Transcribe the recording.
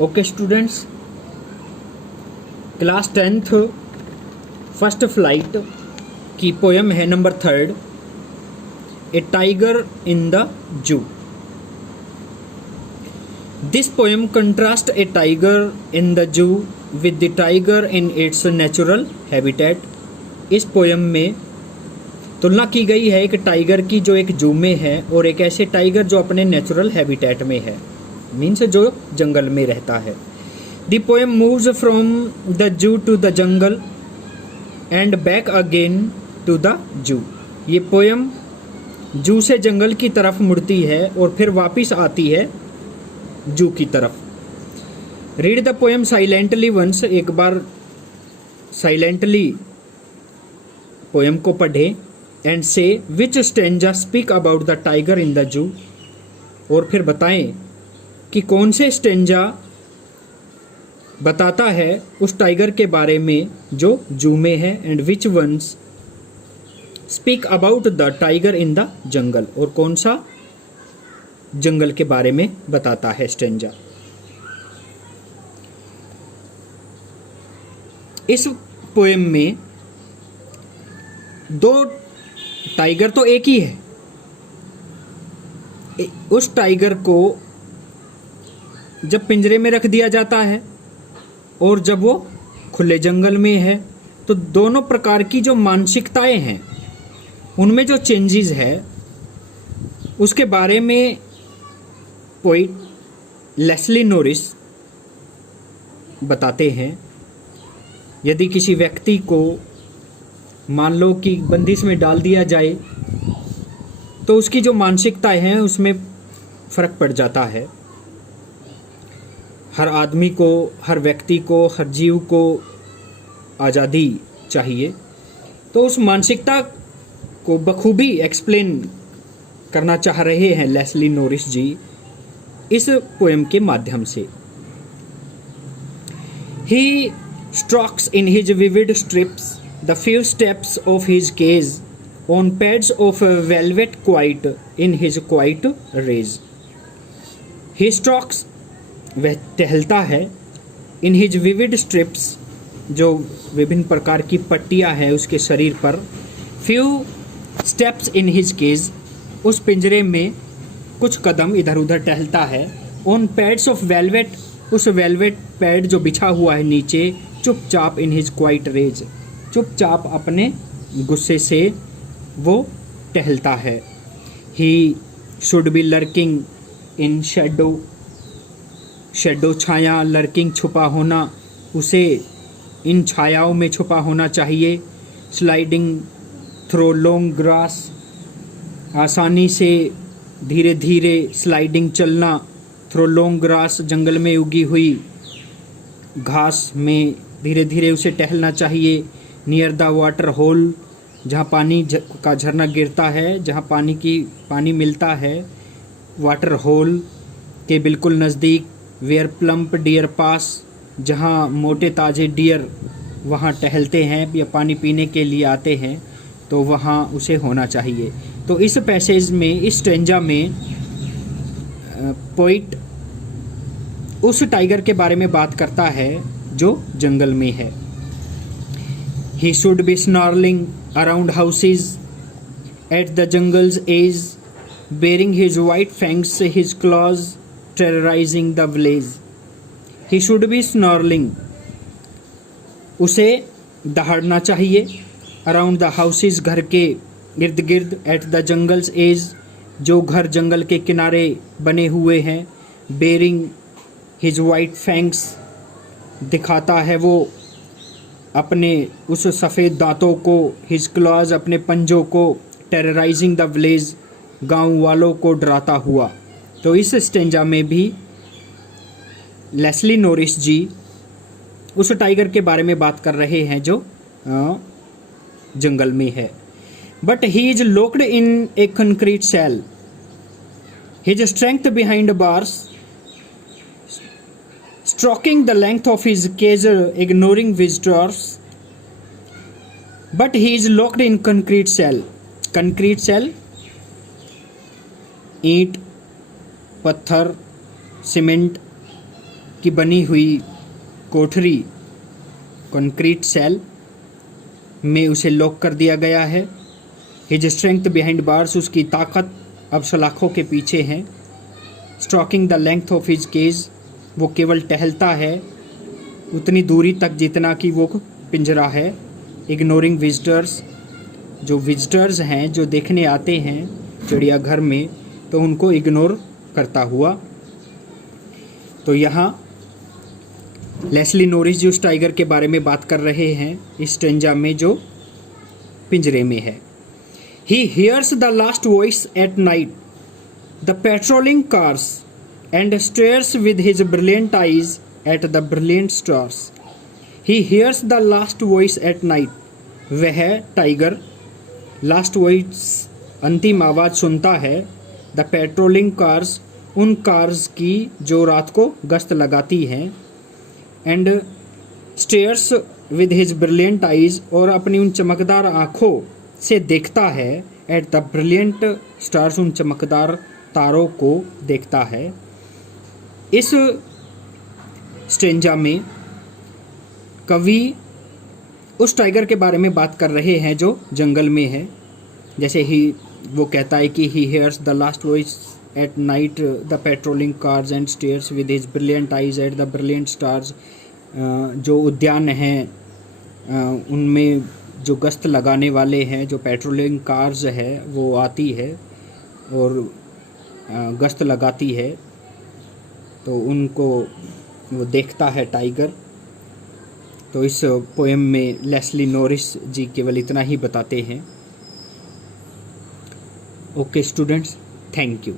Okay students, class 10th first flight की poem है number 3, A tiger in the जू। This poem contrast A tiger in the जू with the tiger in its natural habitat. इस poem में तुलना की गई है एक टाइगर की जो एक जू में है और एक ऐसे टाइगर जो अपने नेचुरल हैबिटेट में है, मीन्स जो जंगल में रहता है। The poem moves from the zoo to the jungle and back again to the zoo. ये पोएम जू से जंगल की तरफ मुड़ती है और फिर वापस आती है जू की तरफ। Read the poem silently once, एक बार साइलेंटली पोएम को पढ़े। एंड से which stanza speak about the tiger in the zoo, और फिर बताएं कि कौन से स्टेंजा बताता है उस टाइगर के बारे में जो जू में है। And which ones speak about the tiger in the jungle, और कौन सा जंगल के बारे में बताता है स्टेंजा। इस पोएम में दो टाइगर तो एक ही है। उस टाइगर को जब पिंजरे में रख दिया जाता है और जब वो खुले जंगल में है, तो दोनों प्रकार की जो मानसिकताएं हैं उनमें जो चेंजेस है उसके बारे में पोइट लेस्ली नॉरिस बताते हैं। यदि किसी व्यक्ति को मान लो कि बंदिश में डाल दिया जाए तो उसकी जो मानसिकताएं हैं उसमें फर्क पड़ जाता है। हर आदमी को, हर व्यक्ति को, हर जीव को आज़ादी चाहिए, तो उस मानसिकता को बखूबी एक्सप्लेन करना चाह रहे हैं लेस्ली नॉरिस जी इस पोएम के माध्यम से। He strokes in his vivid stripes the few steps of his gaze on pads of velvet quiet in his quiet rays. He stalks, वह टहलता है, in his vivid strips, जो विभिन्न प्रकार की पट्टियां हैं उसके शरीर पर, few steps in his gaze, उस पिंजरे में कुछ कदम इधर उधर टहलता है, on pads of velvet, उस वेलवेट पैड जो बिछा हुआ है नीचे, चुपचाप in his quiet rays, चुपचाप अपने गुस्से से वो टहलता है। He should be lurking in shadow, shadow Chhaya, lurking छुपा होना, उसे इन छायाओं में छुपा होना चाहिए। स्लाइडिंग थ्रो लॉन्ग ग्रास, आसानी से धीरे धीरे स्लाइडिंग चलना, थ्रो लॉन्ग ग्रास, जंगल में उगी हुई घास में धीरे धीरे उसे टहलना चाहिए। नियर द वाटर होल, जहाँ पानी का झरना गिरता है, जहाँ पानी मिलता है, वाटर होल के बिल्कुल नज़दीक। वेयर प्लम्प डियर पास, जहाँ मोटे ताज़े डियर वहाँ टहलते हैं या पानी पीने के लिए आते हैं, तो वहाँ उसे होना चाहिए। तो इस पैसेज में, इस स्टेंजा में पोइट उस टाइगर के बारे में बात करता है जो जंगल में है। He should be snarling around houses at the jungle's edge, bearing his white fangs, his claws terrorizing the village. He should be snarling, उसे दहाड़ना चाहिए, around the houses, घर के इर्द गिर्द, at the jungle's edge, जो घर जंगल के किनारे बने हुए हैं, bearing his white fangs, दिखाता है वो अपने उस सफ़ेद दांतों को, हिज क्लॉज, अपने पंजों को, टेरराइजिंग द विलेज, गांव वालों को डराता हुआ। तो इस स्टेंजा में भी लेस्ली नॉरिस जी उस टाइगर के बारे में बात कर रहे हैं जो जंगल में है। But he is locked in a concrete cell, his strength behind bars, stroking the length of his cage, ignoring visitors, but he is locked in concrete cell. Concrete cell, ईंट, पत्थर, सीमेंट की बनी हुई कोठरी कंक्रीट सेल में उसे lock कर दिया गया है। हिज स्ट्रेंथ बिहाइंड बार्स, उसकी ताकत अब सलाखों के पीछे है। Stroking the length of his cage, वो केवल टहलता है उतनी दूरी तक जितना कि वो पिंजरा है। इग्नोरिंग विजिटर्स, जो विजिटर्स हैं जो देखने आते हैं चिड़ियाघर में, तो उनको इग्नोर करता हुआ। तो यहाँ लेस्ली नॉरिस जो उस टाइगर के बारे में बात कर रहे हैं इस स्टेंजा में जो पिंजरे में है। He hears the last voice at night, the patrolling cars, and stares with his brilliant eyes at the brilliant stars. He hears the last voice at night. वह टाइगर लास्ट वॉइस अंतिम आवाज़ सुनता है। द पेट्रोलिंग कार्स, उन cars की जो रात को गश्त लगाती हैं। And stares with his brilliant eyes, और अपनी उन चमकदार आँखों से देखता है। एट द ब्रिलियंट स्टार्स, उन चमकदार तारों को देखता है। इस स्टेंजा में कवि उस टाइगर के बारे में बात कर रहे हैं जो जंगल में है। जैसे ही वो कहता है कि he hears the last voice at night, the patrolling cars and stares with his brilliant eyes at the brilliant stars. जो उद्यान हैं उनमें जो गश्त लगाने वाले हैं, जो पेट्रोलिंग कार्स है वो आती है और गश्त लगाती है, तो उनको वो देखता है टाइगर। तो इस पोएम में लेस्ली नॉरिस जी केवल इतना ही बताते हैं। Okay students, thank you.